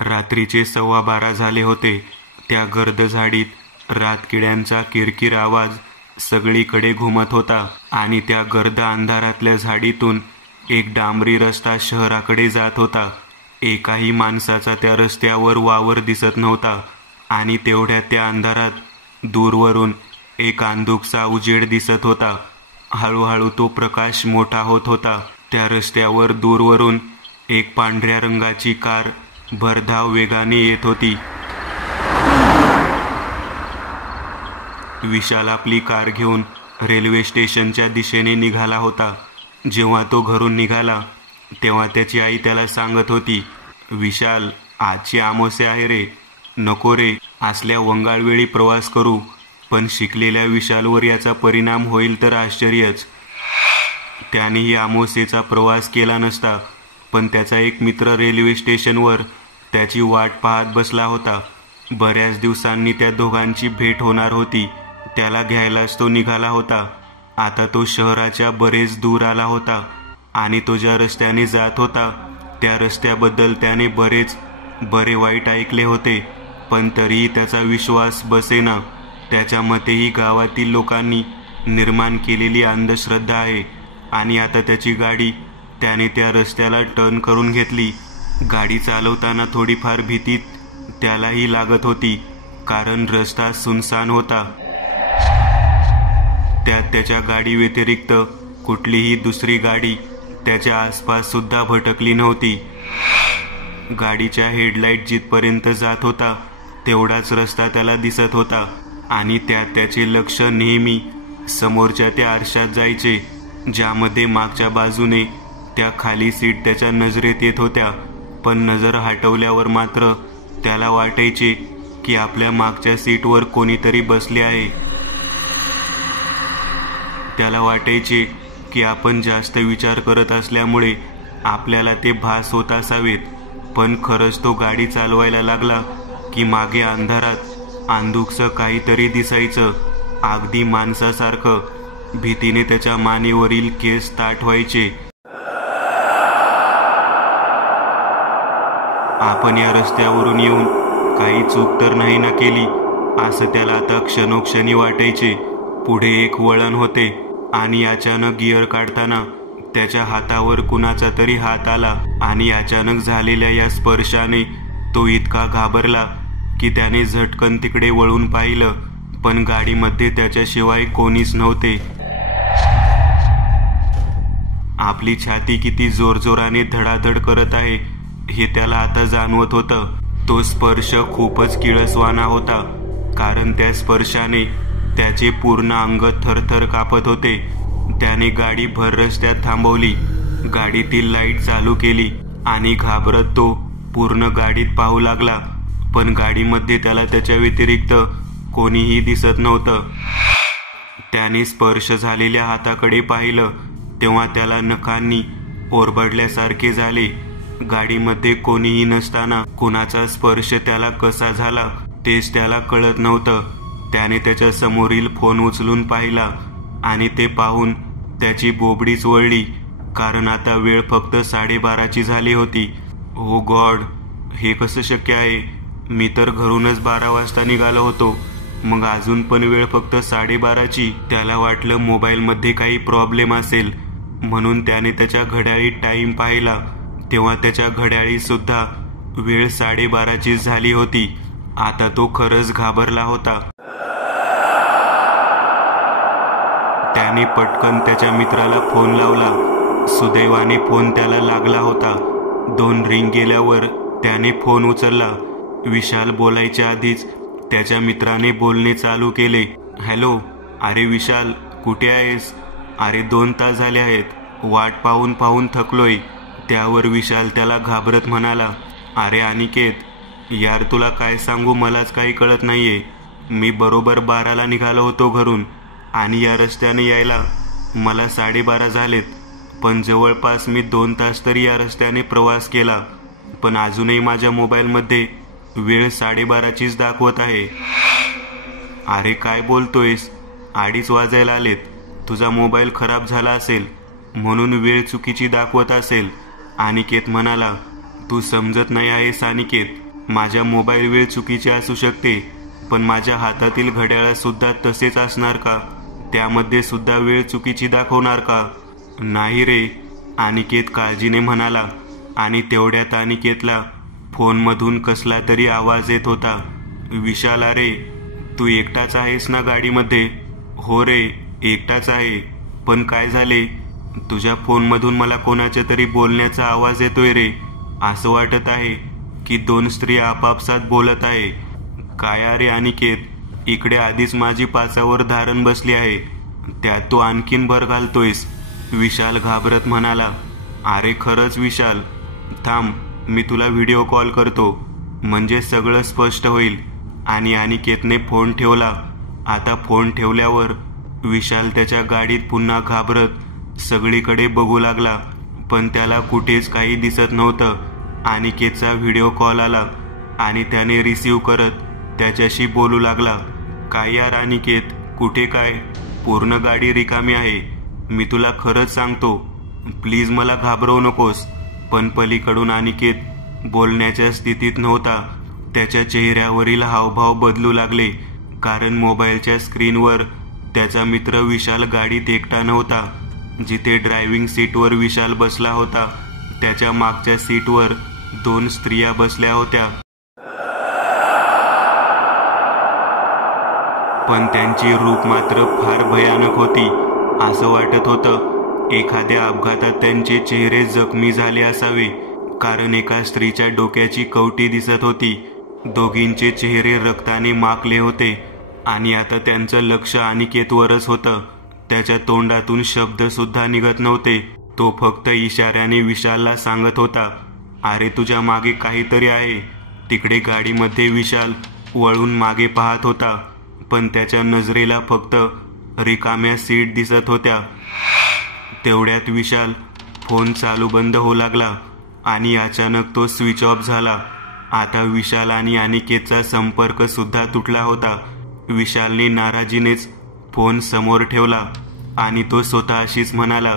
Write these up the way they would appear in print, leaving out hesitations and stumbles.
रात्रीचे 12:15 झाले होते. त्या गर्द झाडीत रातकिड्यांचा किरकिर आवाज सगळीकडे घुमत होता आणि त्या गर्द अंधारातल्या झाडीतून एक डांबरी रस्ता शहराकडे जात होता. एकाही माणसाचा त्या रस्त्यावर वावर दिसत नव्हता आणि तेवढ्यात त्या अंधारात दूरवरून एक अंधुकसा उजेड दिसत होता. हळूहळू तो प्रकाश मोठा होत होता. त्या रस्त्यावर दूरवरून एक पांढऱ्या रंगाची कार भरधाव वेगाने येत होती. विशाल आपली कार घेऊन रेल्वे स्टेशनच्या दिशेने निघाला होता. जेव्हा तो घरून निघाला तेव्हा त्याची आई त्याला सांगत होती, विशाल, आजची अमावस्या आहे रे, नको रे असल्या वंगाळ वेळी प्रवास करू. पण शिकलेल्या विशालवर याचा परिणाम होईल तर आश्चर्यच. त्यानेही अमावस्येचा प्रवास केला नसता, पण त्याचा एक मित्र रेल्वे स्टेशनवर त्याची वाट पाहत बसला होता. बऱ्याच दिवसांनी त्या दोघांची भेट होणार होती. त्याला घ्यायलाच तो निघाला होता. आता तो शहराच्या बरेच दूर आला होता आणि तो ज्या रस्त्याने जात होता त्या रस्त्याबद्दल त्याने बरे वाईट ऐकले होते, पण तरीही त्याचा विश्वास बसेना. त्याच्या मतेही गावातील लोकांनी निर्माण केलेली अंधश्रद्धा आहे आणि आता त्याची गाडी त्याने त्या रस्त्याला टर्न करून घेतली. गाडी चालवताना थोडीफार भीती त्यालाही लागत होती, कारण रस्ता सुनसान होता. त्यात त्याच्या गाडी व्यतिरिक्त कुठलीही दुसरी गाडी त्याच्या आसपास सुद्धा भटकली नव्हती. गाडीच्या हेडलाईट जिथपर्यंत जात होता तेवढाच रस्ता त्याला दिसत होता आणि त्यात त्याचे लक्ष नेहमी समोरच्या त्या आरशात जायचे, ज्यामध्ये मागच्या बाजूने त्या खाली सीट त्याच्या नजरेत येत होत्या. पण नजर हटवल्यावर मात्र त्याला वाटायचे की आपल्या मागच्या सीटवर कोणीतरी बसले आहे. त्याला वाटायचे की आपण जास्त विचार करत असल्यामुळे आपल्याला ते भास होत असावेत. पण खरंच तो गाडी चालवायला लागला की मागे अंधारात अंधुकसं काहीतरी दिसायचं, अगदी माणसासारखं. भीतीने त्याच्या मानेवरील केस ताठ व्हायचे. आपण या रस्त्यावरून येऊन काही चूक तर नाही ना केली, असं त्याला आता क्षणोक्षणी वाटायचे. पुढे एक वळण होते आणि अचानक गिअर काढताना त्याच्या हातावर कुणाचा तरी हात आला आणि अचानक झालेल्या या स्पर्शाने तो इतका घाबरला की त्याने झटकन तिकडे वळून पाहिलं, पण गाडीमध्ये त्याच्याशिवाय कोणीच नव्हते. आपली छाती किती जोरजोराने धडाधड करत आहे हे त्याला आता जाणवत होतं. तो स्पर्श खूपच किळसवाना होता, कारण त्या स्पर्शाने त्याचे पूर्ण अंग थरथर कापत होते. त्याने गाडी भर रस्त्यात थांबवली, गाडीतील लाईट चालू केली आणि घाबरत तो पूर्ण गाडीत पाहू लागला. पण गाडीमध्ये त्याला त्याच्या व्यतिरिक्त कोणीही दिसत नव्हतं. त्याने स्पर्श झालेल्या हाताकडे पाहिलं तेव्हा त्याला नखांनी ओरबडल्यासारखे झाले. गाडीमध्ये कोणीही नसताना कोणाचा स्पर्श त्याला कसा झाला तेच त्याला कळत नव्हतं. त्याने त्याच्या समोरील फोन उचलून पाहिला आणि ते पाहून त्याची बोबडीच वळली, कारण आता वेळ फक्त 12:30ची झाली होती. ओ गॉड, हे कसं शक्य आहे? मी तर घरूनच 12 वाजता निघालो होतो, मग अजून पण वेळ फक्त 12:30ची. त्याला वाटलं मोबाईलमध्ये काही प्रॉब्लेम असेल, म्हणून त्याने त्याच्या घड्याळीत टाइम पाहिला तेव्हा त्याच्या घड्याळीत सुद्धा वेळ 12:30चीच झाली होती. आता तो खरंच घाबरला होता. त्याने पटकन त्याच्या मित्राला फोन लावला. सुदैवाने फोन त्याला लागला होता. 2 रिंग गेल्यावर त्याने फोन उचलला. विशाल बोलायच्या आधीच त्याच्या मित्राने बोलणे चालू केले. हॅलो, अरे विशाल, कुठे आहेस? अरे 2 तास झाले आहेत, वाट पाहून पाहून थकलोय. त्यावर विशाल त्याला घाबरत म्हणाला, अरे अनिकेत, यार तुला काय सांगू, मलाच काही कळत नाहीये. मी बरोबर 12ला निघालो होतो घरून आणि या रस्त्याने यायला मला 12:30 झालेत. पण जवळपास मी 2 तास तरी या रस्त्याने प्रवास केला, पण अजूनही माझ्या मोबाईलमध्ये वेळ 12:30चीच दाखवत आहे. अरे काय बोलतोयस? 2:30 वाजायला आलेत. तुझा मोबाईल खराब झाला असेल म्हणून वेळ चुकीची दाखवत असेल. अनिकेत म्हणाला, तू समजत नाही आहेस अनिकेत, माझ्या मोबाईल वेळ चुकीची असू शकते, पण माझ्या हातातील घड्याळ सुद्धा तसेच असणार का? त्यामध्ये सुद्धा वेळ चुकीची दाखवणार का? नाही रे, अनिकेत काळजीने म्हणाला. आणि तेवढ्यात अनिकेतला फोनमधून कसला तरी आवाज येत होता. विशाल, अरे तू एकटाच आहेस ना गाडीमध्ये? हो रे, एकटाच आहे. पण काय झाले? तुझ्या फोनमधून मला कोणाच्या तरी बोलण्याचा आवाज येतोय रे. असं वाटत आहे की 2 स्त्रिया आपापसात बोलत आहे. काय अरे अनिकेत, इकडे आधीच माझी पाचावर धारण बसली आहे, त्यात तू आणखीन भर घालतोयस. विशाल घाबरत म्हणाला. अरे खरंच विशाल, थांब, मी तुला व्हिडिओ कॉल करतो, म्हणजे सगळं स्पष्ट होईल. आणि अनिकेतने फोन ठेवला. आता फोन ठेवल्यावर विशाल त्याच्या गाडीत पुन्हा घाबरत सगळीकडे बघू लागला, पण त्याला कुठेच काही दिसत नव्हतं. अनिकेतचा व्हिडिओ कॉल आला आणि त्याने रिसीव्ह करत त्याच्याशी बोलू लागला. काय यार अनिकेत, कुठे काय? पूर्ण गाडी रिकामी आहे. मी तुला खरंच सांगतो, प्लीज मला घाबरवू नकोस. पण पलीकडून अनिकेत बोलण्याच्या स्थितीत नव्हता. त्याच्या चेहऱ्यावरील हावभाव बदलू लागले, कारण मोबाईलच्या स्क्रीनवर त्याचा मित्र विशाल गाडीत एकटा नव्हता. जिथे ड्रायव्हिंग सीटवर विशाल बसला होता, त्याच्या मागच्या सीटवर 2 स्त्रिया बसल्या होत्या. पण त्यांची रूप मात्र फार भयानक होती. असं वाटत होतं एखाद्या अपघातात त्यांचे चेहरे जखमी झाले असावे, कारण एका स्त्रीच्या डोक्याची कवटी दिसत होती. दोघींचे चेहरे रक्ताने माखले होते आणि आता त्यांचं लक्ष अनिकेतवरच होतं. त्याच्या तोंडातून शब्द सुद्धा निघत नव्हते. तो फक्त इशाऱ्याने विशालला सांगत होता, अरे तुझ्या मागे काहीतरी आहे. तिकडे गाडीमध्ये विशाल वळून मागे पाहत होता, पण त्याच्या नजरेला फक्त रिकाम्या सीट दिसत होत्या. तेवढ्यात विशाल फोन चालू बंद होऊ लागला आणि अचानक तो स्विच ऑफ झाला. आता विशाल आणि अनिकेतचा संपर्क सुद्धा तुटला होता. विशालने नाराजीनेच फोन समोर ठेवला आणि तो स्वतःशीच म्हणाला,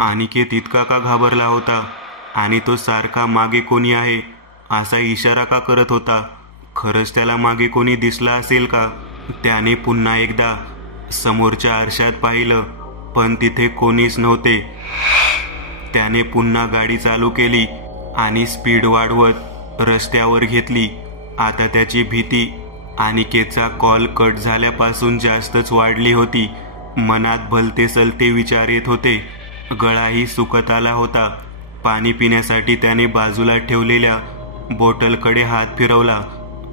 अनिकेत इतका का घाबरला होता? आणि तो सारखा मागे कोणी आहे असा इशारा का करत होता? खरंच त्याला मागे कोणी दिसला असेल का? त्याने पुन्हा एकदा समोरच्या आरशात पाहिलं, पण तिथे कोणीच नव्हते. त्याने पुन्हा गाडी चालू केली आणि स्पीड वाढवत रस्त्यावर घेतली. आता त्याची भीती अनिकेतचा कॉल कट झाल्यापासून जास्तच वाढली होती. मनात भलते सलते विचार येत होते. गळाही सुकत आला होता. पाणी पिण्यासाठी त्याने बाजूला ठेवलेल्या बॉटलकडे हात फिरवला,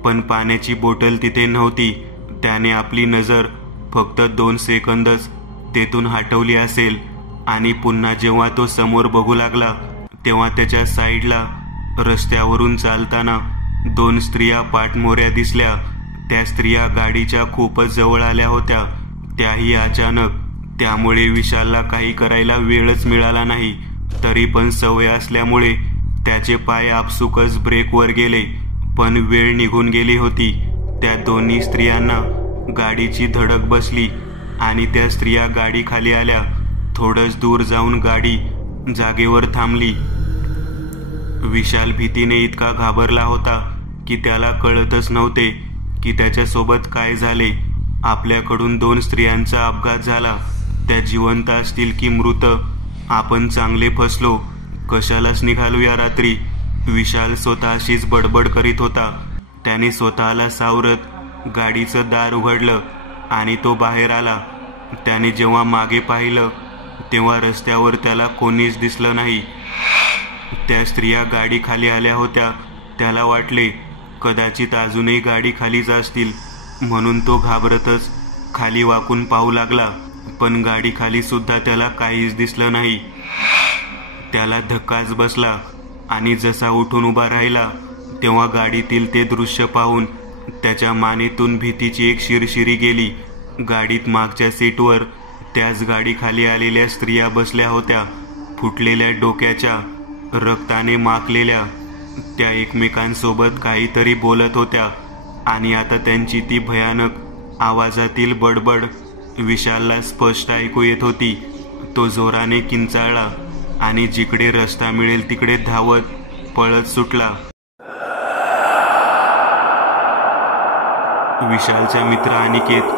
पण पाण्याची बॉटल तिथे नव्हती. त्याने आपली नजर फक्त 2 सेकंदच तेथून हटवली असेल आणि पुन्हा जेव्हा तो समोर बघू लागला, तेव्हा त्याच्या साईडला रस्त्यावरून चालताना 2 स्त्रिया पाठमोऱ्या दिसल्या. त्या स्त्रिया गाडीच्या खूपच जवळ आल्या होत्या, त्याही अचानक. त्यामुळे विशालला काही करायला वेळच मिळाला नाही. तरी पण सवय असल्यामुळे त्याचे पाय आपसुकच ब्रेकवर गेले, पण वेळ निघून गेली होती. त्या दोन्ही स्त्रियांना गाडीची धडक बसली आणि त्या स्त्रिया गाडी खाली आल्या. थोडंच दूर जाऊन गाडी जागेवर थांबली. विशाल भीतीने इतका घाबरला होता की त्याला कळतच नव्हते की त्याच्यासोबत काय झाले. आपल्याकडून 2 स्त्रियांचा अपघात झाला. त्या जिवंत असतील की मृत? आपण चांगले फसलो. कशालाच निघालो या रात्री? विशाल स्वतःशीच बडबड करीत होता. त्याने स्वतःला सावरत गाडीचं दार उघडलं आणि तो बाहेर आला. त्याने जेव्हा मागे पाहिलं तेव्हा रस्त्यावर त्याला कोणीच दिसलं नाही. त्या स्त्रिया गाडी खाली आल्या होत्या. त्याला वाटले कदाचित अजूनही गाडी खालीच असतील, म्हणून तो घाबरतच खाली वाकून पाहू लागला. पण गाडी खाली सुद्धा त्याला काहीच दिसलं नाही. त्याला धक्काच बसला आणि जसा उठून उभा राहिला तेव्हा गाडीतील ते दृश्य पाहून त्याच्या मानेतून भीतीची एक शिरशिरी गेली. गाडीत मागच्या सीटवर त्याच गाडी खाली आलेल्या स्त्रिया बसल्या होत्या. फुटलेल्या डोक्याच्या, रक्ताने माखलेल्या. त्या एकमेकांसोबत काहीतरी बोलत होत्या आणि आता त्यांची ती भयानक आवाजातील बडबड विशालला स्पष्ट ऐकू येत होती. तो जोराने किंचाळला आणि जिकडे रस्ता मिळेल तिकडे धावत पळत सुटला. विशालचा मित्र अनिकेत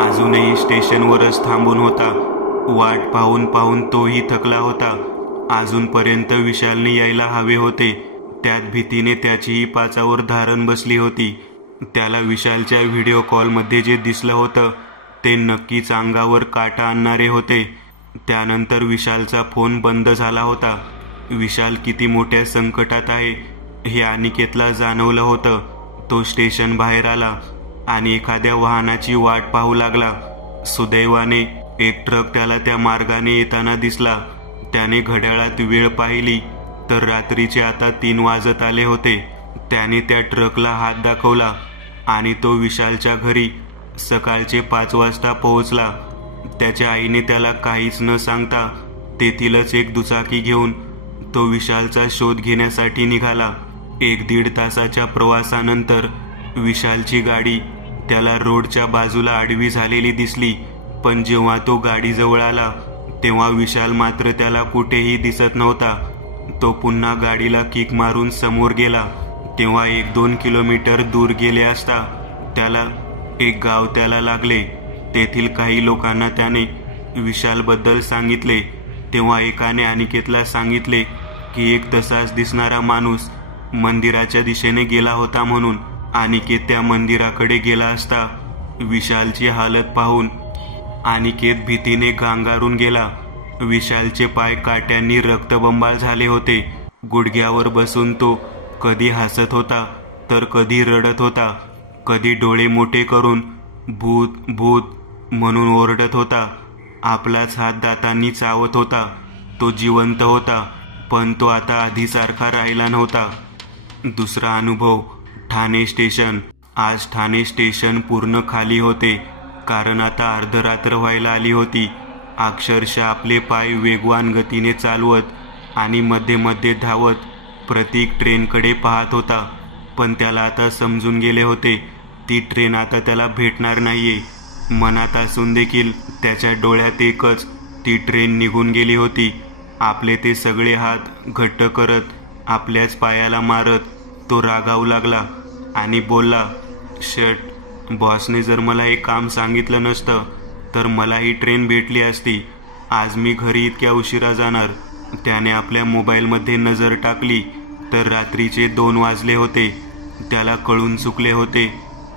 अजूनही स्टेशनवरच थांबून होता. वाट पाहून पाहून तोही थकला होता. अजूनपर्यंत विशालने यायला हवे होते. त्यात भीतीने त्याचीही पाचावर धारण बसली होती. त्याला विशालच्या व्हिडिओ कॉलमध्ये जे दिसलं होतं ते नक्कीच अंगावर काटा आणणारे होते. त्यानंतर विशालचा फोन बंद झाला होता. विशाल किती मोठ्या संकटात आहे हे अनिकेतला जाणवलं होतं. तो स्टेशन बाहेर आला आणि एखाद्या वाहनाची वाट पाहू लागला. सुदैवाने एक ट्रक त्याला त्या मार्गाने येताना दिसला. त्याने घड्याळात वेळ पाहिली तर रात्रीचे आता 3 वाजत आले होते. त्याने त्या ट्रकला हात दाखवला आणि तो विशालच्या घरी सकाळचे 5 वाजता पोहोचला. त्याच्या आईने त्याला काहीच न सांगता तेथीलच एक दुचाकी घेऊन तो विशालचा शोध घेण्यासाठी निघाला. 1-1.5 तासाच्या प्रवासानंतर विशालची गाडी त्याला रोडच्या बाजूला आडवी झालेली दिसली. पण जेव्हा तो गाडीजवळ आला तेव्हा विशाल मात्र त्याला कुठेही दिसत नव्हता. तो पुन्हा गाडीला किक मारून समोर गेला. तेव्हा 1-2 किलोमीटर दूर गेले असता त्याला एक गाव त्याला लागले. तेथील काही लोकांना त्याने विशालबद्दल सांगितले. तेव्हा एकाने अनिकेतला सांगितले की एक तसाच दिसणारा माणूस मंदिराच्या दिशेने गेला होता म्हणून. अनिकेत त्या मंदिराकडे गेला असता विशालची हालत पाहून अनिकेत भीतीने गांगारून गेला. विशालचे पाय काट्यांनी रक्तबंबाळ झाले होते. गुडघ्यावर बसून तो कधी हसत होता तर कधी रडत होता. कधी डोळे मोठे करून भूत भूत म्हणून ओरडत होता. आपलाच हात दातांनी चावत होता. तो जिवंत होता पण तो आता आधीसारखा राहिला नव्हता. दुसरा अनुभव ठाणे स्टेशन. आज ठाणे स्टेशन पूर्ण खाली होते कारण आता अर्धरात्र व्हायला आली होती. अक्षरशः आपले पाय वेगवान गतीने चालवत आणि मध्ये मध्ये धावत प्रतीक ट्रेनकडे पाहत होता. पण त्याला आता समजून गेले होते ती ट्रेन आता त्याला भेटणार नाहीये. मनात असून देखील त्याच्या डोळ्यात एकच, ती ट्रेन निघून गेली होती. आपले ते सगळे हात घट्ट करत आपल्याच पायाला मारत तो रागावू लागला आणि बोलला, शट, बॉसने जर मला हे काम सांगितलं नसतं तर मला ही ट्रेन भेटली असती. आज मी घरी इतक्या उशिरा जाणार. त्याने आपल्या मोबाईलमध्ये नजर टाकली तर रात्रीचे 2 वाजले होते. त्याला कळून चुकले होते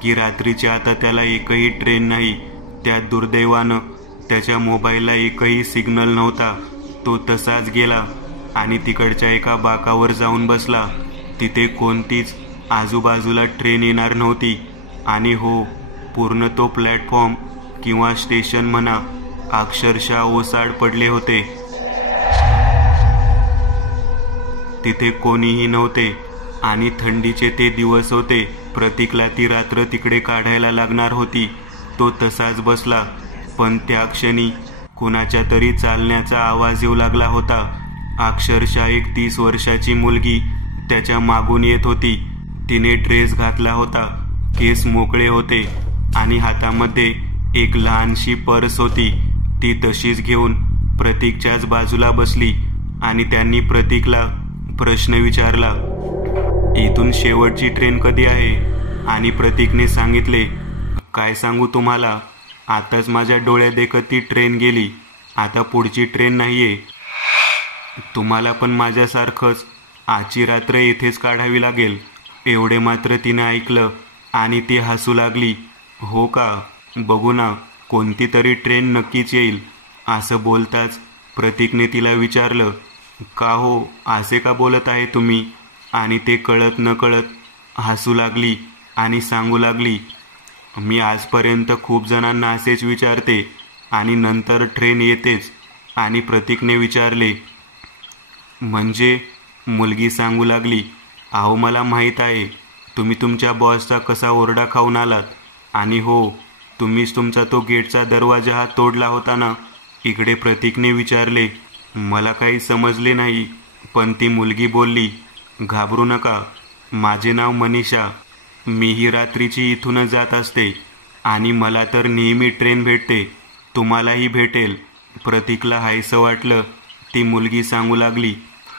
की रात्रीचे आता त्याला एकही ट्रेन नाही. त्या दुर्दैवानं त्याच्या मोबाईलला एकही सिग्नल नव्हता. तो तसाच गेला आणि तिकडच्या एका बाकावर जाऊन बसला. तिथे कोणतीच आजूबाजूला ट्रेन येणार नव्हती. आणि हो, पूर्ण तो प्लॅटफॉर्म किंवा स्टेशन म्हणा अक्षरशः ओसाड पडले होते. तिथे कोणीही नव्हते आणि थंडीचे ते दिवस होते. प्रतीकला ती रात्र तिकडे काढायला लागणार होती. तो तसाच बसला पण त्या क्षणी कुणाच्या तरी चालण्याचा आवाज येऊ लागला होता. अक्षरशः एक 30 वर्षाची मुलगी त्याच्या मागून येत होती. तिने ड्रेस घातला होता, केस मोकळे होते आणि हातामध्ये एक लहानशी पर्स होती. ती तशीच घेऊन प्रतीकच्याच बाजूला बसली आणि त्यांनी प्रतीकला प्रश्न विचारला, इथून शेवटची ट्रेन कधी आहे? आणि प्रतीकने सांगितले, काय सांगू तुम्हाला, आताच माझ्या डोळ्यादेखत ती ट्रेन गेली. आता पुढची ट्रेन नाहीये. तुम्हाला पण माझ्यासारखंच आजची रात्र येथेच काढावी लागेल. एवढे मात्र तिने ऐकलं आणि ती हसू लागली. हो का, बघू ना, कोणती तरी ट्रेन नक्कीच येईल. असं बोलताच प्रतीकने तिला विचारलं, का हो, असे का बोलत आहे तुम्ही? आणि ते कळत न कळत हसू लागली आणि सांगू लागली, मी आजपर्यंत खूप जणांना असेच विचारते आणि नंतर ट्रेन येतेच. आणि प्रतीकने विचारले, म्हणजे? मुलगी सांगू लागली, अहो मला माहीत आहे तुम्ही तुमच्या बॉसचा कसा ओरडा खाऊन आलात. आणि हो, तुम्हीच तुमचा तो गेटचा दरवाजा हा तोडला होता ना? इकडे प्रतीकने विचारले. मला काही समजले नाही पण ती मुलगी बोलली, घाबरू नका, माझे नाव मनीषा. मीही रात्रीची इथूनच जात असते आणि मला तर नेहमी ट्रेन भेटते. तुम्हालाही भेटेल. प्रतीकला हायसं वाटलं. ती मुलगी सांगू लागली,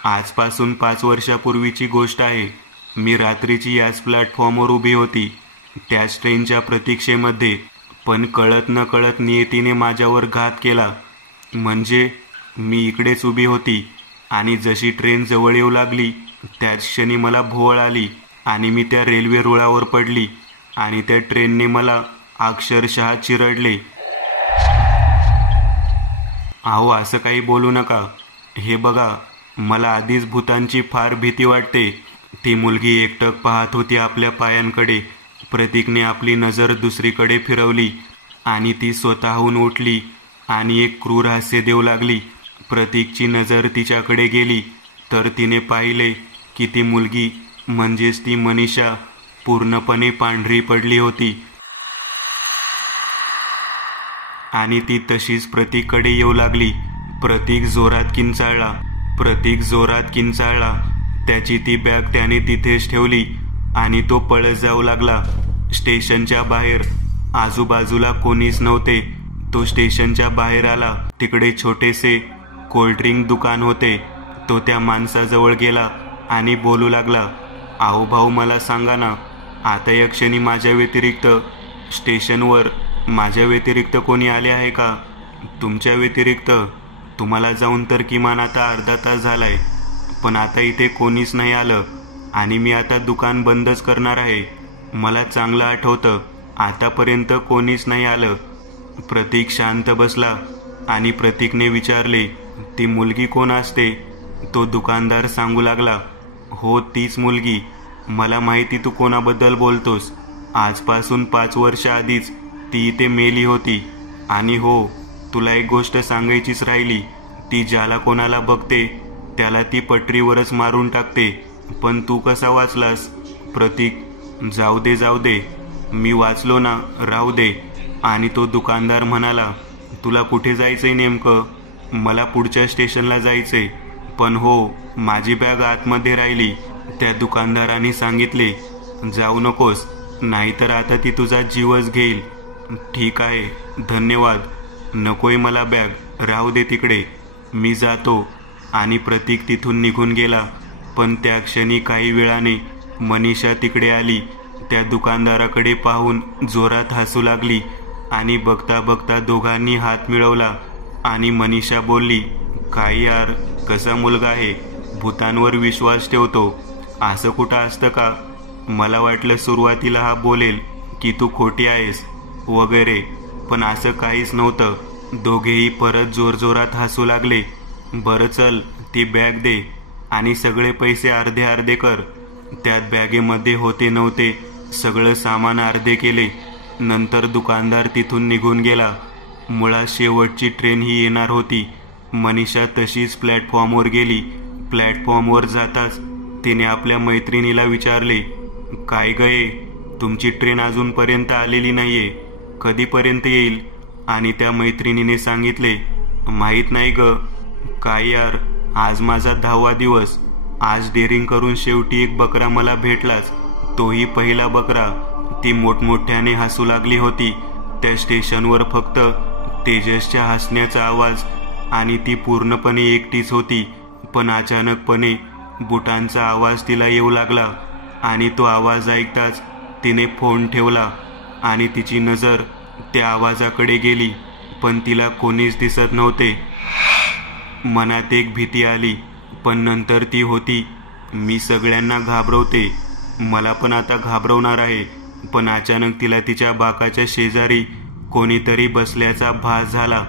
आजपासून 5 वर्षापूर्वीची गोष्ट आहे. मी रात्रीची याच प्लॅटफॉर्मवर उभी होती त्याच ट्रेनच्या प्रतीक्षेमध्ये, पण कळत न कळत नियतीने माझ्यावर घात केला. म्हणजे मी इकडेच उभी होती आणि जशी ट्रेन जवळ येऊ लागली त्याच क्षणी मला भोवळ आली आणि मी त्या रेल्वे रुळावर पडली आणि त्या ट्रेनने मला अक्षरशः चिरडले. अहो, असं काही बोलू नका. हे बघा, मला आधीच भूतांची फार भीती वाटते. ती मुलगी एकटक पाहत होती आपल्या पायांकडे. प्रतीकने आपली नजर दुसरीकडे फिरवली आणि ती स्वतःहून उठली आणि एक क्रूर हास्य देऊ लागली. प्रतीकची नजर तिच्याकडे गेली तर तिने पाहिले की ती मुलगी म्हणजेच ती मनीषा पूर्णपणे पांढरी पडली होती आणि ती तशीच प्रतीककडे येऊ लागली. प्रतीक जोरात किंचाळला. त्याची ती बॅग त्याने तिथेच ठेवली आणि तो पळत जाऊ लागला. स्टेशनच्या बाहेर आजूबाजूला कोणीच नव्हते. तो स्टेशनच्या बाहेर आला. तिकडे छोटेसे कोल्ड्रिंक दुकान होते. तो त्या माणसाजवळ गेला आणि बोलू लागला, अहो भाऊ, मला सांगा ना, आता या क्षणी स्टेशनवर माझ्या व्यतिरिक्त कोणी आले आहे का? तुमच्या व्यतिरिक्त? तुम्हाला जाऊन तर किमान आता अर्धा तास झालाय, पण आता इथे कोणीच नाही आलं आणि मी आता दुकान बंदच करणार आहे. मला चांगलं आठवतं, आतापर्यंत कोणीच नाही आलं. प्रतीक शांत बसला आणि प्रतीकने विचारले, ती मुलगी कोण असते? तो दुकानदार सांगू लागला, हो, तीच मुलगी. मला माहिती तू कोणाबद्दल बोलतोस. आजपासून 5 वर्ष आधीच ती इथे मेली होती. आणि हो, तुला एक गोष्ट सांगायचीच राहिली, ती ज्याला कोणाला बघते त्याला ती पटरीवरच मारून टाकते. पण तू कसा वाचलास? प्रतीक, जाऊ दे, मी वाचलो ना, राहू दे. आणि तो दुकानदार म्हणाला, तुला कुठे जायचंय नेमकं? मला पुढच्या स्टेशनला जायचंय. पण हो, माझी बॅग आतमध्ये राहिली. त्या दुकानदाराने सांगितले, जाऊ नकोस, नाहीतर आता ती तुझा जीवच घेईल. ठीक आहे, धन्यवाद. नकोय मला बॅग, राहू दे तिकडे, मी जातो. आणि प्रतीक तिथून निघून गेला. पण त्या क्षणी काही वेळाने मनीषा तिकडे आली. त्या दुकानदाराकडे पाहून जोरात हसू लागली आणि बघता बघता दोघांनी हात मिळवला आणि मनीषा बोलली, काय यार, कसा मुलगा आहे, भूतांवर विश्वास ठेवतो. असं कुठं असतं का? मला वाटलं सुरुवातीला हा बोलेल की तू खोटी आहेस वगैरे, पण असं काहीच नव्हतं. दोघेही परत जोरजोरात हसू लागले. बरं चल, ती बॅग दे आणि सगळे पैसे अर्धे अर्धे कर. त्यात बॅगेमध्ये होते नव्हते सगळं सामान अर्धे केले. नंतर दुकानदार तिथून निघून गेला. मुळात शेवटची ट्रेन ही येणार होती. मनीषा तशीच प्लॅटफॉर्मवर गेली. प्लॅटफॉर्मवर जाताच तिने आपल्या मैत्रिणीला विचारले, काय गये, तुमची ट्रेन अजूनपर्यंत आलेली नाहीये, कधीपर्यंत येईल? आणि त्या मैत्रिणीने सांगितले, माहीत नाही ग. काय यार, आज माझा 10वा दिवस. आज डेअरिंग करून शेवटी एक बकरा मला भेटलाच, तोही पहिला बकरा. ती मोठमोठ्याने हसू लागली होती. त्या स्टेशनवर फक्त तेजसच्या हसण्याचा आवाज आणि ती पूर्णपणे एकटीच होती. पण अचानकपणे बुटांचा आवाज तिला येऊ लागला आणि तो आवाज ऐकताच तिने फोन ठेवला आणि तिची नजर त्या आवाजाकडे गेली, पण तिला कोणीच दिसत नव्हते. मनात एक भीती आली, पण नंतर ती होती, मी सगळ्यांना घाबरवते, मला पण आता घाबरवणार आहे. पण अचानक तिला तिच्या बाकाच्या शेजारी कोणीतरी बसल्याचा भास झाला,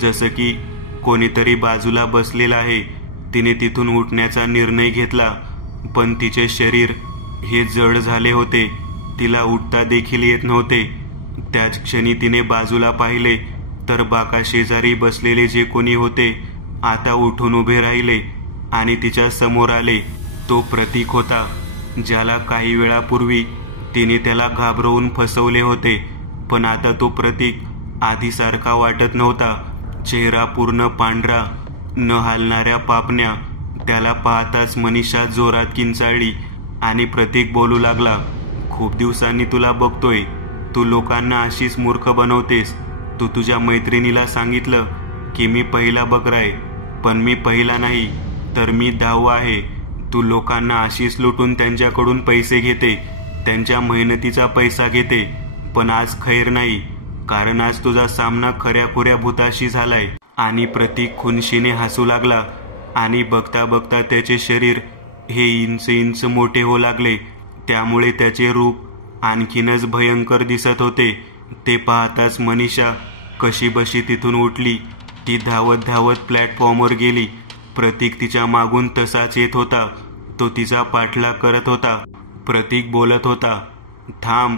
जसं की कोणीतरी बाजूला बसलेला आहे. तिने तिथून उठण्याचा निर्णय घेतला, पण तिचे शरीर हे जड झाले होते. तिला उठता देखील येत नव्हते. त्याच क्षणी तिने बाजूला पाहिले तर बाका शेजारी बसलेले जे कोणी होते आता उठून उभे राहिले आणि तिच्या समोर आले. तो प्रतीक होता, ज्याला काही वेळापूर्वी तिने त्याला घाबरवून फसवले होते. पण आता तो प्रतीक आधीसारखा वाटत नव्हता. चेहरा पूर्ण पांढरा, न हालणाऱ्या पापण्या. त्याला पाहताच मनीषा जोरात किंचाळली आणि प्रतीक बोलू लागला, खूप दिवसांनी तुला बघतोय. तू लोकांना अशीच मूर्ख बनवतेस. तू तुझ्या मैत्रिणीला सांगितलं की मी पहिला बकरा आहे, पण मी पहिला नाही, तर मी 10वा आहे. तू लोकांना अशीच लुटून त्यांच्याकडून पैसे घेते. त्यांच्या मेहनतीचा पैसा घेते, पण आज खैर नाही, कारण आज तुझा सामना खऱ्याखुऱ्या भूताशी झालाय. आणि प्रतीक खुनशीने हसू लागला आणि बघता बघता त्याचे शरीर हे इंच इंच मोठे होऊ लागले. त्यामुळे त्याचे रूप आणखीनच भयंकर दिसत होते. ते पाहताच मनीषा कशीबशी तिथून उठली. ती धावत धावत प्लॅटफॉर्मवर गेली. प्रतीक तिच्या मागून तसाच येत होता. तो तिचा पाठलाग करत होता. प्रतीक बोलत होता, थांब,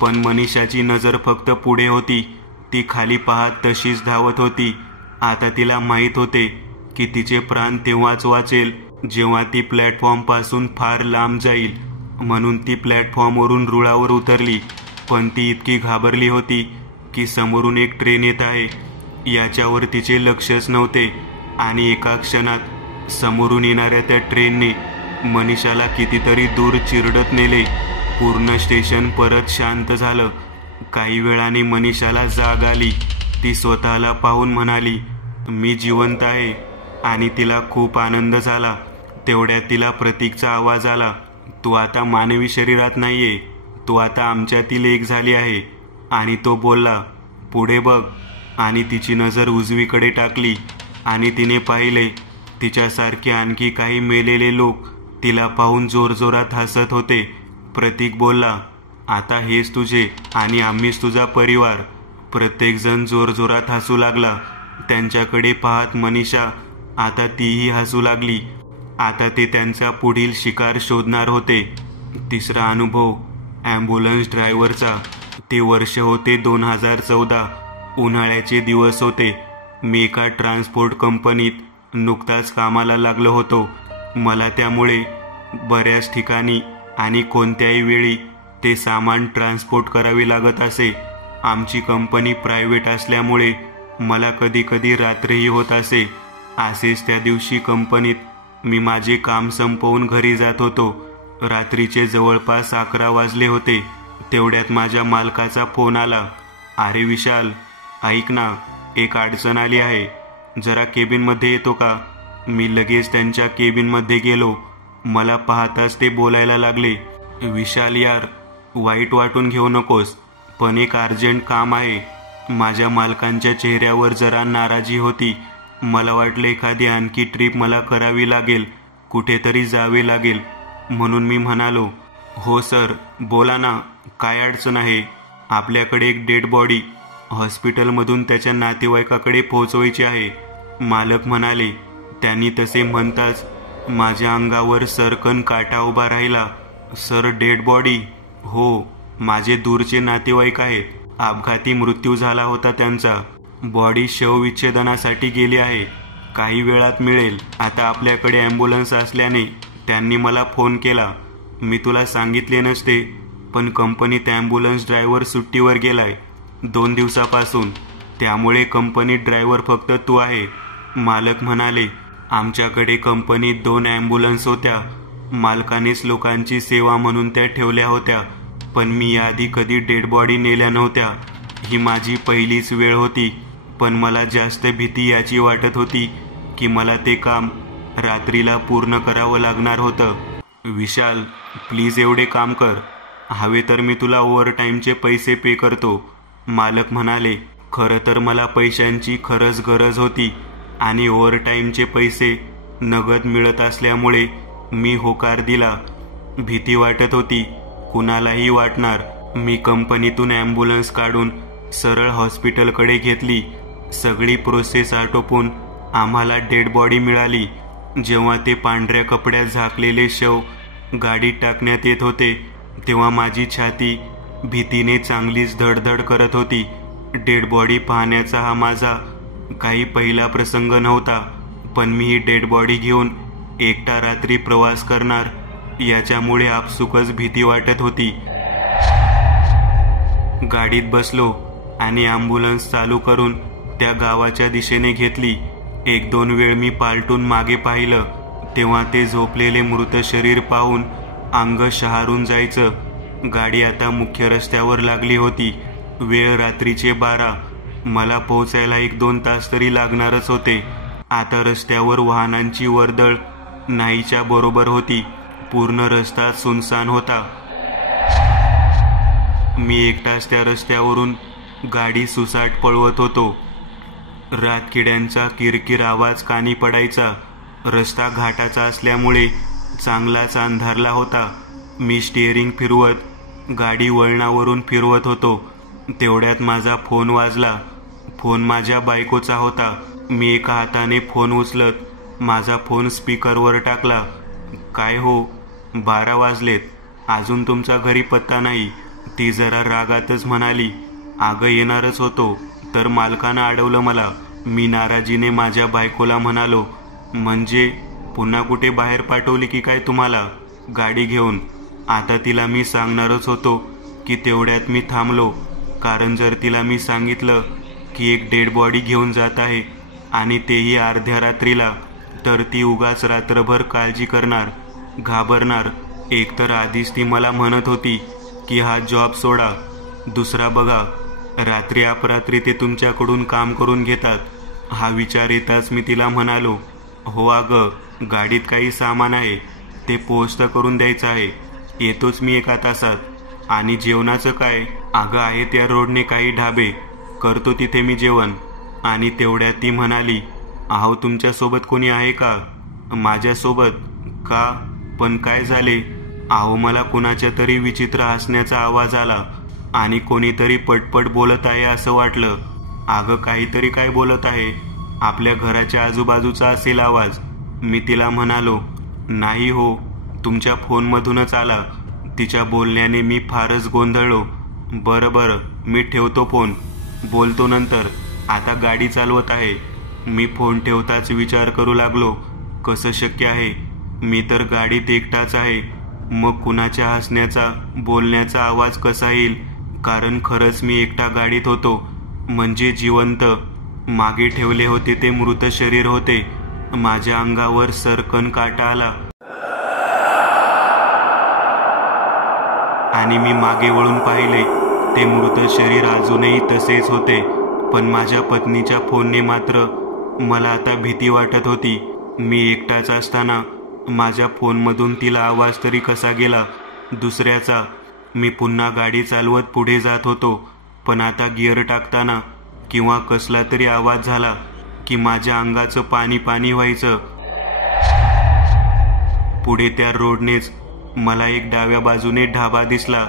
पण मनीषाची नजर फक्त पुढे होती. ती खाली पाहत तशीच धावत होती. आता तिला माहीत होते की तिचे प्राण तेव्हाच वाचेल जेव्हा ती प्लॅटफॉर्मपासून फार लांब जाईल. म्हणून ती प्लॅटफॉर्मवरून रुळावर उतरली. पण ती इतकी घाबरली होती की समोरून एक ट्रेन येत आहे याच्यावर तिचे लक्षच नव्हते. आणि एका क्षणात समोरून येणाऱ्या त्या ट्रेनने मनीषाला कितीतरी दूर चिरडत नेले. पूर्ण स्टेशन परत शांत झालं. काही वेळाने मनीषाला जाग आली. ती स्वतःला पाहून म्हणाली, मी जिवंत आहे. आणि तिला खूप आनंद झाला. तेवढ्यात तिला प्रतीकचा आवाज आला, तू आता मानवी शरीरात नाहीये, तू आता आमच्यातील एक झाली आहे. आणि तो बोलला, पुढे बघ. आणि तिची नजर उजवीकडे टाकली आणि तिने पाहिले तिच्यासारखे आणखी काही मेलेले लोक तिला पाहून जोरजोरात हसत होते. प्रतीक बोलला, आता हेच तुझे आणि आम्हीच तुझा परिवार. प्रत्येकजण जोरजोरात हसू लागला. त्यांच्याकडे पाहत मनीषा आता तीही हसू लागली. आता ते त्यांचा पुढील शिकार शोधणार होते. तिसरा अनुभव ॲम्ब्युलन्स ड्रायव्हरचा. ते वर्ष होते 2014. उन्हाळ्याचे दिवस होते. मी एका ट्रान्सपोर्ट कंपनीत नुकताच कामाला लागलो होतो. मला त्यामुळे बऱ्याच ठिकाणी आणि कोणत्याही वेळी ते सामान ट्रान्सपोर्ट करावे लागत असे. आमची कंपनी प्रायव्हेट असल्यामुळे मला कधी कधी रात्रही होत असे. असेच त्या दिवशी कंपनीत मी माझे काम संपवून घरी जात होतो. रात्रीचे जवळपास 11 वाजले होते. तेवढ्यात माझ्या मालकाचा फोन आला, अरे विशाल, ऐक ना, एक अडचण आली आहे, जरा केबिनमध्ये येतो का? मी लगेच त्यांच्या केबिनमध्ये गेलो. मला पाहताच ते बोलायला लागले, विशाल यार, वाईट वाटून घेऊ नकोस, पण एक अर्जंट काम आहे. माझ्या मालकांच्या चेहऱ्यावर जरा नाराजी होती. मला वाटलं एखादी आणखी ट्रिप मला करावी लागेल, कुठेतरी जावे लागेल. म्हणून मी म्हणालो, हो सर, बोला ना, काय अडचण आहे? आपल्याकडे एक डेड बॉडी हॉस्पिटलमधून त्याच्या नातेवाईकाकडे पोहोचवायची आहे. मालक म्हणाले. त्यांनी तसे म्हणताच माझ्या अंगावर सरकन काटा उभा राहिला. Sir, dead body? हो, माझे दूरचे नातेवाईक आहेत. अपघाती मृत्यू झाला होता त्यांचा. बॉडी शवविच्छेदनासाठी गेली आहे. काही वेळात मिळेल. आता आपल्याकडे ॲम्ब्युलन्स असल्याने त्यांनी मला फोन केला. मी तुला सांगितले नसते, पण कंपनीत ॲम्ब्युलन्स ड्रायव्हर सुट्टीवर गेलाय 2 दिवसापासून. त्यामुळे कंपनीत ड्रायव्हर फक्त तू आहे. मालक म्हणाले, आमच्याकडे कंपनीत 2 ॲम्ब्युलन्स होत्या. मालकानेच लोकांची सेवा म्हणून त्या ठेवल्या होत्या. पण मी याआधी कधी डेड बॉडी नेल्या नव्हत्या. ही माझी पहिलीच वेळ होती. पण मला जास्त भीती याची वाटत होती की मला ते काम रात्रीला पूर्ण करावं लागणार होतं. विशाल, प्लीज एवढे काम कर. हवे तर मी तुला ओव्हरटाईमचे पैसे पे करतो. मालक म्हणाले. खरं तर मला पैशांची खरंच गरज होती आणि ओव्हरटाईमचे पैसे नगद मिळत असल्यामुळे मी होकार दिला. भीती वाटत होती, कुणालाही वाटणार. मी कंपनीतून ॲम्ब्युलन्स काढून सरळ हॉस्पिटलकडे घेतली. सगळी प्रोसेस आटोपून आम्हाला डेड बॉडी मिळाली. जेव्हा ते पांढऱ्या कपड्यात झाकलेले शव गाडीत टाकण्यात येत होते तेव्हा माझी छाती भीतीने चांगलीच धडधड करत होती. डेड बॉडी पाहण्याचा हा माझा काही पहिला प्रसंग नव्हता. पण मी ही डेड बॉडी घेऊन एकटा रात्री प्रवास करणार याच्यामुळे आपसुकच भीती वाटत होती. गाडीत बसलो आणि ॲम्ब्युलन्स चालू करून त्या गावाच्या दिशेने घेतली. 1-2 वेळ मी पालटून मागे पाहिलं तेव्हा ते झोपलेले मृत शरीर पाहून अंग शहारून जायचं. गाडी आता मुख्य रस्त्यावर लागली होती. वेळ रात्रीचे 12. मला पोहोचायला 1-2 तास तरी लागणारच होते. आता रस्त्यावर वाहनांची वर्दळ नाहीच्या बरोबर होती. पूर्ण रस्ता सुनसान होता. मी एकटाच त्या रस्त्यावरून गाडी सुसाट पळवत होतो. रातकिड्यांचा किरकिर आवाज कानी पडायचा. रस्ता घाटाचा असल्यामुळे चांगलाच अंधारला होता. मी स्टिअरिंग फिरवत गाडी वळणावरून फिरवत होतो. तेवढ्यात माझा फोन वाजला. फोन माझ्या बायकोचा होता. मी एका हाताने फोन उचलत माझा फोन स्पीकरवर टाकला. काय हो, 12 वाजलेत, अजून तुमचा घरी पत्ता नाही. ती जरा रागातच म्हणाली. अगं येणारच होतो, तर मालकानं अडवलं मला. मी नाराजीने माझ्या बायकोला म्हणालो, म्हणजे पुन्हा कुठे बाहेर पाठवली की काय तुम्हाला गाडी घेऊन? आता तिला मी सांगणारच होतो की तेवढ्यात मी थांबलो. कारण जर तिला मी सांगितलं की एक डेड बॉडी घेऊन जात आहे आणि तेही अर्ध्या रात्रीला, तर ती उगाच रात्रभर काळजी करणार, घाबरणार. एकतर आधीच ती मला म्हणत होती की हा जॉब सोडा, दुसरा बघा. रात्री अपरात्री ते तुमच्याकडून काम करून घेतात. हा विचार येताच मी तिला म्हणालो, हो अगं, गाडीत काही सामान आहे, ते पोस्ट करून द्यायचं आहे, येतोच मी एका तासात. आणि जेवणाचं काय? अगं आहे त्या रोडने काही ढाबे, करतो तिथे मी जेवण. आणि तेवढ्यात ती म्हणाली, अहो तुमच्यासोबत कोणी आहे का? माझ्यासोबत का? पण काय झाले? अहो मला कुणाच्या तरी विचित्र हसण्याचा आवाज आला आणि कोणीतरी पटपट बोलत आहे असं वाटलं. अगं काहीतरी काय बोलत आहे? आपल्या घराच्या आजूबाजूचा असेल आवाज. मी तिला म्हणालो, नाही हो, तुमच्या फोनमधूनच आला. तिच्या बोलण्याने मी फारच गोंधळलो. बरं, मी ठेवतो फोन, बोलतो नंतर, आता गाडी चालवत आहे. मी फोन ठेवताच विचार करू लागलो, कसं शक्य आहे? मी तर गाडीत एकटाच आहे, मग कुणाच्या हसण्याचा, बोलण्याचा आवाज कसा येईल? कारण खरंच मी एकटा गाडीत होतो, म्हणजे जिवंत. मागे ठेवले होते ते मृत शरीर होते. माझ्या अंगावर सरकन काटा आला आणि मी मागे वळून पाहिले. ते मृत शरीर अजूनही तसेच होते, पण माझ्या पत्नीच्या फोनने मात्र मला आता भीती वाटत होती. मी एकटाच असताना माझ्या फोनमधून तिला आवाज तरी कसा गेला दुसऱ्याचा? मी पुन्हा गाडी चालवत पुढे जात होतो, पण आता गिअर टाकताना किंवा कसला तरी आवाज झाला की माझ्या अंगाचं पाणी पाणी व्हायचं. पुढे त्या रोडनेच मला एक डाव्या बाजूने ढाबा दिसला.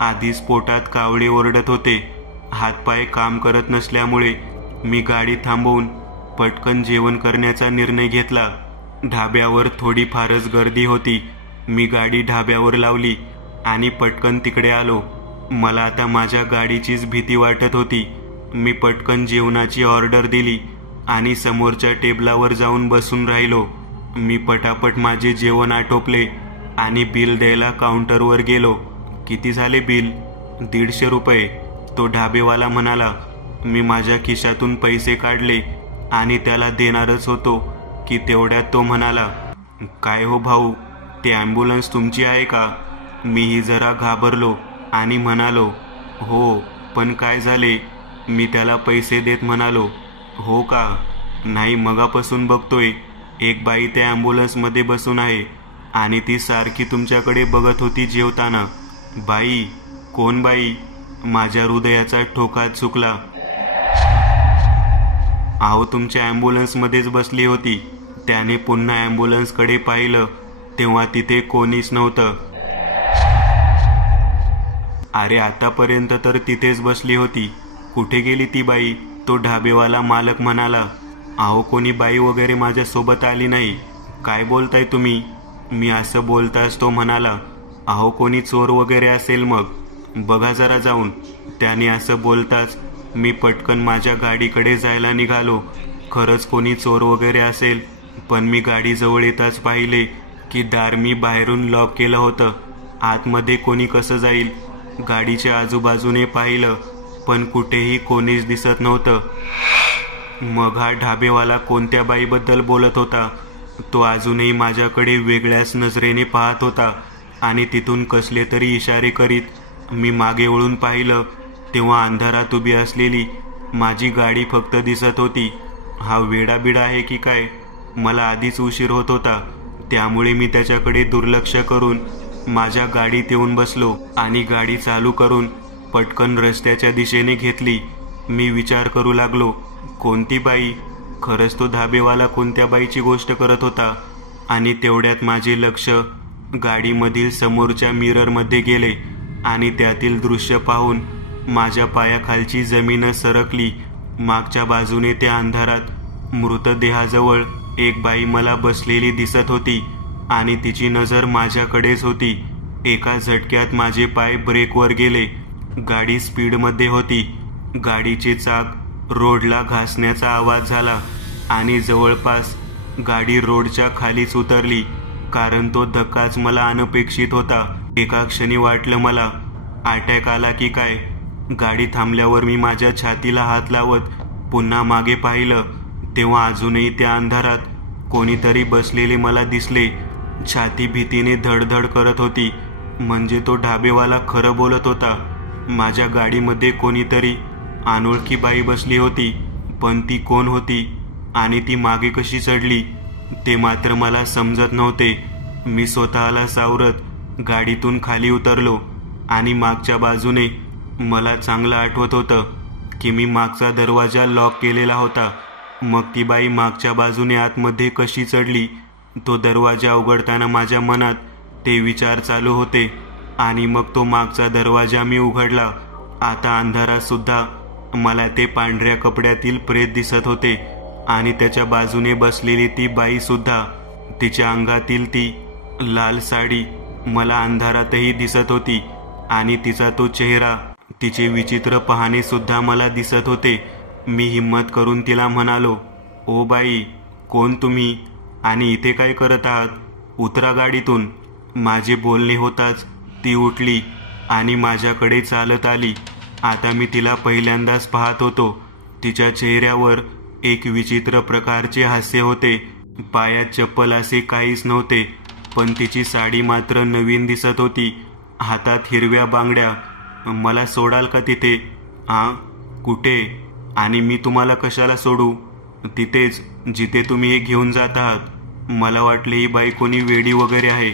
आधीच पोटात कावळे ओरडत होते. हातपाय काम करत नसल्यामुळे मी गाडी थांबवून पटकन जेवण करण्याचा निर्णय घेतला. ढाब्यावर थोडीफारच गर्दी होती. मी गाडी ढाब्यावर लावली आणि पटकन तिकडे आलो. मला आता माझ्या गाडीचीच भीती वाटत होती. मी पटकन जेवणाची ऑर्डर दिली आणि समोरच्या टेबलावर जाऊन बसून राहिलो. मी पटापट माझे जेवण आटोपले आणि बिल द्यायला काउंटरवर गेलो. किती झाले बिल? 150 रुपये, तो ढाबेवाला म्हणाला. मी माझ्या खिशातून पैसे काढले आणि त्याला देणारच होतो की तेवढ्यात तो म्हणाला, काय हो भाऊ, ती ॲम्ब्युलन्स तुमची आहे का? मीही जरा घाबरलो आणि म्हणालो, हो, पण काय झाले? मी त्याला पैसे देत म्हणालो, हो का? नाही, मगापासून बघतोय एक बाई त्या ॲम्ब्युलन्समध्ये बसून आहे आणि ती सारखी तुमच्याकडे बघत होती जेवताना. बाई? कोण बाई? माझ्या हृदयाचा ठोका चुकला. अहो तुमच्या ॲम्ब्युलन्समध्येच बसली होती. त्याने पुन्हा ॲम्ब्युलन्सकडे पाहिलं तेव्हा तिथे कोणीच नव्हतं. अरे आतापर्यंत तर तिथेच बसली होती, कुठे गेली ती बाई? तो ढाबेवाला मालक म्हणाला. अहो कोणी बाई वगैरे माझ्यासोबत आली नाही. काय बोलताय तुम्ही? मी असं बोलताच तो म्हणाला, अहो कोणी चोर वगैरे असेल मग बघा जरा जाऊन. त्याने असं बोलताच मी पटकन माझ्या गाडीकडे जायला निघालो. खरंच कोणी चोर वगैरे असेल, पण मी गाडीजवळ येताच पाहिले की दार मी बाहेरून लॉक केलं होतं. आतमध्ये कोणी कसं जाईल? गाडीच्या आजूबाजूने पाहिलं, पण कुठेही कोणीच दिसत नव्हतं. मग हा ढाबेवाला कोणत्या बाईबद्दल बोलत होता? तो अजूनही माझ्याकडे वेगळ्याच नजरेने पाहत होता आणि तिथून कसले तरी इशारे करीत मी मागे वळून पाहिलं तेव्हा अंधारात उभी असलेली माझी गाडी फक्त दिसत होती. हा वेडाबिडा आहे की काय? मला आधीच उशीर होत होता, त्यामुळे मी त्याच्याकडे दुर्लक्ष करून माझ्या गाडीत येऊन बसलो आणि गाडी चालू करून पटकन रस्त्याच्या दिशेने घेतली. मी विचार करू लागलो, कोणती बाई? खरंच तो धाबेवाला कोणत्या बाईची गोष्ट करत होता? आणि तेवढ्यात माझे लक्ष गाडीमधील समोरच्या मिररमध्ये गेले आणि त्यातील दृश्य पाहून माझ्या पायाखालची जमीन सरकली. मागच्या बाजूने त्या अंधारात मृतदेहाजवळ एक बाई मला बसलेली दिसत होती आणि तिची नजर माझ्याकडेच होती. एका झटक्यात माझे पाय ब्रेकवर गेले. गाडी स्पीडमध्ये होती. गाडीचे चाक रोडला घासण्याचा आवाज झाला आणि जवळपास गाडी रोडच्या खालीच उतरली, कारण तो धक्काच मला अनपेक्षित होता. एका क्षणी वाटलं मला अटॅक आला की काय. गाडी थांबल्यावर मी माझ्या छातीला हात लावत पुन्हा मागे पाहिलं, तेव्हा अजूनही त्या अंधारात कोणीतरी बसलेले मला दिसले. छाती भीतीने धडधड करत होती. म्हणजे तो ढाबेवाला खरं बोलत होता. माझ्या गाडीमध्ये कोणीतरी अनोळखी बाई बसली होती, पण ती कोण होती आणि ती मागे कशी चढली ते मात्र मला समजत नव्हते. मी स्वतःला सावरत गाडीतून खाली उतरलो आणि मागच्या बाजूने मला चांगलं आठवत होतं की मी मागचा दरवाजा लॉक केलेला होता. मग ती बाई मागच्या बाजूने आतमध्ये कशी चढली? तो दरवाजा उघडताना माझ्या मनात ते विचार चालू होते आणि मग तो मागचा दरवाजा मी उघडला. आता अंधारात सुद्धा मला ते पांढऱ्या कपड्यातील प्रेत दिसत होते आणि त्याच्या बाजूने बसलेली ती बाई सुद्धा. तिच्या अंगातील ती लाल साडी मला अंधारातही दिसत होती आणि तिचा तो चेहरा, तिचे विचित्र पाहणे सुद्धा मला दिसत होते. मी हिम्मत करून तिला म्हणालो, ओ बाई, कोण तुम्ही आणि इथे काय करत आहात? उतरा गाडीतून. माझे बोलणे होताच ती उठली आणि माझ्याकडे चालत आली. आता मी तिला पहिल्यांदाच पाहत होतो. तिच्या चेहऱ्यावर एक विचित्र प्रकारचे हास्य होते. पायात चप्पल असे काहीच नव्हते, पण तिची साडी मात्र नवीन दिसत होती. हातात हिरव्या बांगड्या. मला सोडाल का तिथे? हां, कुठे? आणि मी तुम्हाला कशाला सोडू? तिथेच जिथे तुम्ही हे घेऊन जात आहात. मला वाटले ही बाई कोणी वेडी वगैरे आहे,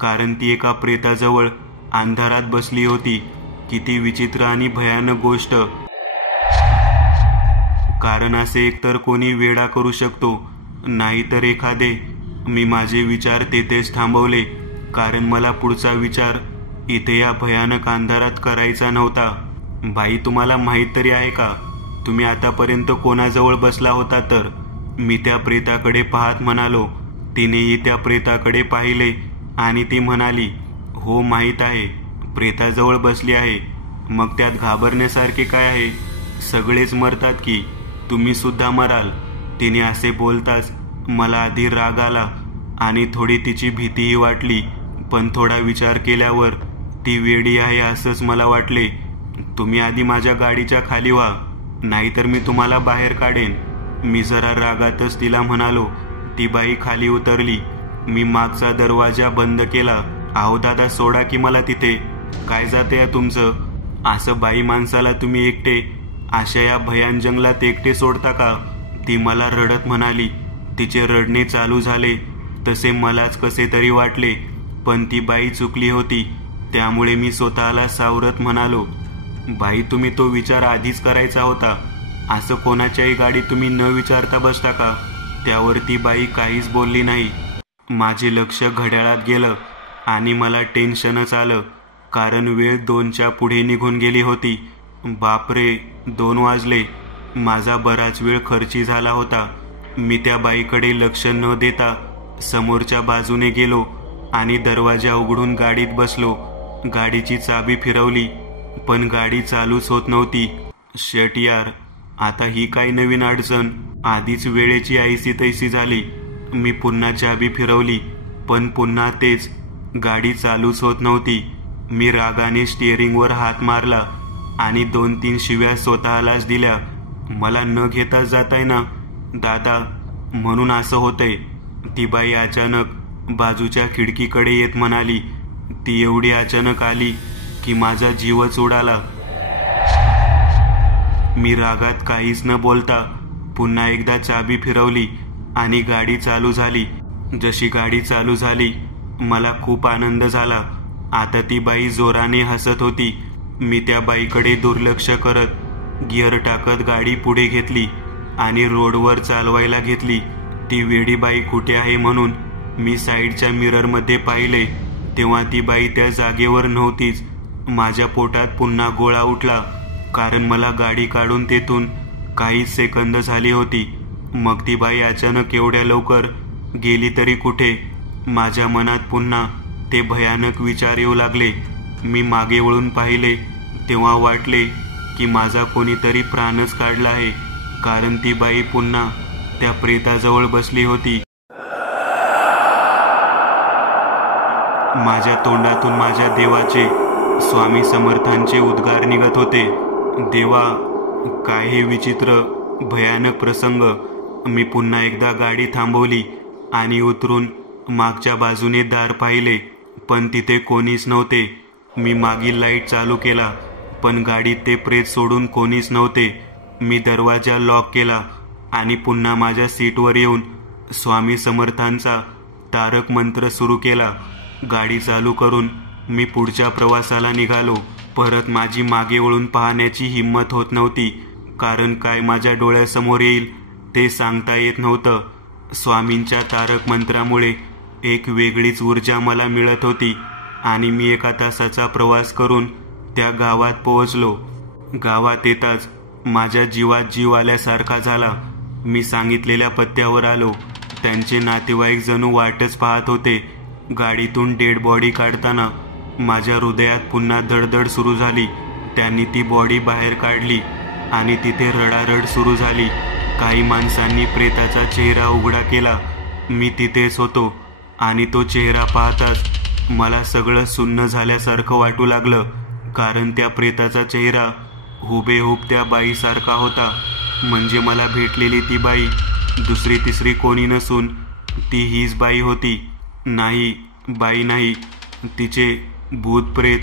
कारण ती एका प्रेताजवळ अंधारात बसली होती. किती विचित्र आणि भयानक गोष्ट. कारण असे एकतर कोणी वेडा करू शकतो, नाहीतर एखादे. मी माझे विचार तेथेच थांबवले, कारण मला पुढचा विचार इथे या भयानक अंधारात करायचा नव्हता. बाई, तुम्हाला माहीत तरी आहे का तुम्ही आतापर्यंत कोणाजवळ बसला होता? तर मी त्या प्रेताकडे पाहत म्हणालो. तिनेही त्या प्रेताकडे पाहिले आणि ती म्हणाली, हो माहीत आहे, प्रेताजवळ बसली आहे. मग त्यात घाबरण्यासारखे काय आहे? सगळेच मरतात की, तुम्ही सुद्धा मराल. तिने असे बोलताच मला आधी राग आला आणि थोडी तिची भीतीही वाटली, पण थोडा विचार केल्यावर ती वेडी आहे असंच मला वाटले. तुम्ही आधी माझ्या गाडीच्या खाली व्हा, नाहीतर मी तुम्हाला बाहेर काढेन. मी जरा रागातच तिला म्हणालो. ती बाई खाली उतरली. मी मागचा दरवाजा बंद केला. अहो दादा, सोडा की मला तिथे. काय जाते या तुमचं? असं बाई माणसाला तुम्ही एकटे अशा या भयान जंगलात एकटे सोडता का? ती मला रडत म्हणाली. तिचे रडणे चालू झाले तसे मलाच कसे तरी वाटले, पण ती बाई चुकली होती. त्यामुळे मी स्वतःला सावरत म्हणालो, बाई, तुम्ही तो विचार आधीच करायचा होता. असं कोणाच्याही गाडीत तुम्ही न विचारता बसता का? त्यावर ती बाई काहीच बोलली नाही. माझे लक्ष घड्याळात गेलं आणि मला टेन्शनच आलं, कारण वेळ 2च्या पुढे निघून गेली होती. बापरे, 2 वाजले. माझा बराच वेळ खर्ची झाला होता. मी त्या बाईकडे लक्ष न देता समोरच्या बाजूने गेलो आणि दरवाजा उघडून गाडीत बसलो. गाडीची चाबी फिरवली, पण गाडी चालूच होत नव्हती. शेट यार, आता ही काय नवीन अडचण? आधीच वेळेची ऐसी तैसी झाली. मी पुन्हा चाबी फिरवली, पण पुन्हा तेच, गाडी चालूच होत नव्हती. मी रागाने स्टिअरिंगवर हात मारला आणि 2-3 शिव्या स्वतःलाच दिल्या. मला न घेताच जाताय ना दादा, म्हणून असं होतंय. ती बाई अचानक बाजूच्या खिडकीकडे येत म्हणाली. ती एवढी अचानक आली की माझा जीवच उडाला. मी रागात काहीच न बोलता पुन्हा एकदा चाबी फिरवली आणि गाडी चालू झाली. जशी गाडी चालू झाली मला खूप आनंद झाला. आता ती बाई जोराने हसत होती. मी त्या बाईकडे दुर्लक्ष करत गिअर टाकत गाडी पुढे घेतली आणि रोडवर चालवायला घेतली. ती वेडी बाई कुठे आहे म्हणून मी साईडच्या मिररमध्ये पाहिले तेव्हा ती बाई त्या जागेवर नव्हतीच. माझ्या पोटात पुन्हा गोळा उठला, कारण मला गाडी काढून तेथून काहीच सेकंद झाली होती. मग ती बाई अचानक एवढ्या लवकर गेली तरी कुठे? माझ्या मनात पुन्हा ते भयानक विचार येऊ लागले. मी मागे वळून पाहिले तेव्हा वाटले की माझा कोणीतरी प्राणच काढला आहे, कारण ती बाई पुन्हा त्या प्रेताजवळ बसली होती. माझ्या तोंडातून माझ्या देवाचे, स्वामी समर्थांचे उद्गार निघत होते. देवा, काय हे विचित्र भयानक प्रसंग. मी पुन्हा एकदा गाडी थांबवली आणि उतरून मागच्या बाजूने दार पाहिले, पण तिथे कोणीच नव्हते. मी मागील लाईट चालू केला, पण गाडीत ते प्रेत सोडून कोणीच नव्हते. मी दरवाजा लॉक केला आणि पुन्हा माझ्या सीटवर येऊन स्वामी समर्थांचा तारक मंत्र सुरू केला. गाडी चालू करून मी पुढच्या प्रवासाला निघालो. परत माझी मागे वळून पाहण्याची हिंमत होत नव्हती, कारण काय माझ्या डोळ्यासमोर येईल ते सांगता येत नव्हतं. स्वामींच्या तारक मंत्रामुळे एक वेगळीच ऊर्जा मला मिळत होती आणि मी 1 तासाचा प्रवास करून त्या गावात पोहोचलो. गावात येताच माझ्या जीवात जीव आल्यासारखा झाला. मी सांगितलेल्या पत्त्यावर आलो. त्यांचे नातेवाईक जणू वाटच पाहत होते. गाडीतून डेड बॉडी काढताना माझ्या हृदयात पुन्हा धडधड सुरू झाली. त्यांनी ती बॉडी बाहेर काढली आणि तिथे रडारड सुरू झाली. काही माणसांनी प्रेताचा चेहरा उघडा केला. मी तिथेच होतो आणि तो चेहरा पाहताच मला सगळं सुन्न झाल्यासारखं वाटू लागलं, कारण त्या प्रेताचा चेहरा हुबेहूब त्या बाईसारखा होता. म्हणजे मला भेटलेली ती बाई दुसरी तिसरी कोणी नसून ती हीच बाई होती. नाही, बाई नाही, तिचे भूत प्रेत.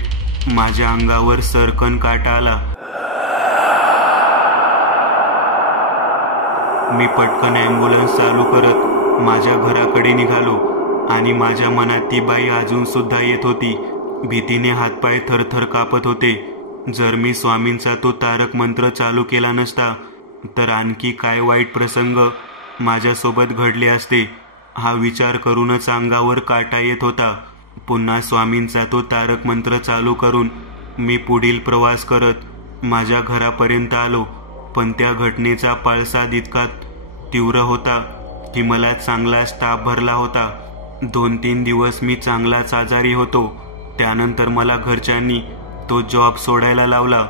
माझ्या अंगावर सरकन काटा आला. मी पटकन ॲम्ब्युलन्स चालू करत माझ्या घराकडे निघालो आणि माझ्या मनात ती बाई अजून सुद्धा येत होती. भीतीने हातपाय थरथर कापत होते. जर मी स्वामींचा तो तारक मंत्र चालू केला नसता तर आणखी काय वाईट प्रसंग माझ्यासोबत घडले असते, हा विचार करूनच अंगावर काटा येत होता. पुन्हा स्वामींचा तो तारक मंत्र चालू करून मी पुढील प्रवास करत माझ्या घरापर्यंत आलो. पण त्या घटनेचा पळसाद इतका तीव्र होता की मला चांगलाच ताप भरला होता. 2-3 दिवस मी चांगलाच आजारी होतो. त्यानंतर मला घरच्यांनी तो जॉब सोडायला लावला.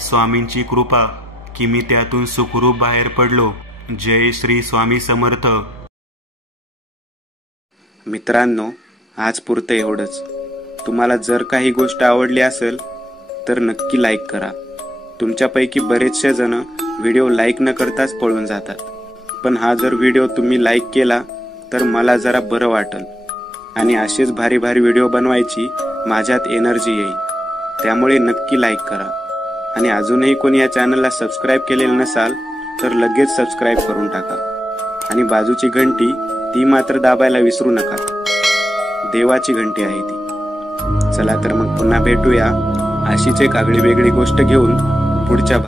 स्वामींची कृपा की मी त्यातून सुखरूप बाहेर पडलो. जय श्री स्वामी समर्थ. मित्रांनो, आज पुरतं एवढंच. तुम्हाला जर काही गोष्ट आवडली असेल तर नक्की लाईक करा. तुमच्यापैकी बरेचसे जण व्हिडिओ लाईक न करताच पळून जातात, पण हा जर व्हिडिओ तुम्ही लाईक केला तर मला जरा बरं वाटेल आणि असेच भारी भारी व्हिडिओ बनवायची माझ्यात एनर्जी येईल. त्यामुळे नक्की लाईक करा. आणि अजूनही कोणी या चॅनलला सबस्क्राईब केलेलं नसाल तर लगेच सबस्क्राईब करून टाका. आणि बाजूची घंटी ती मात्र दाबायला विसरू नका. देवाची घंटी आहे ती. चला तर मग पुन्हा भेटूया अशीच एक आगळी वेगळी गोष्ट घेऊन पुढच्या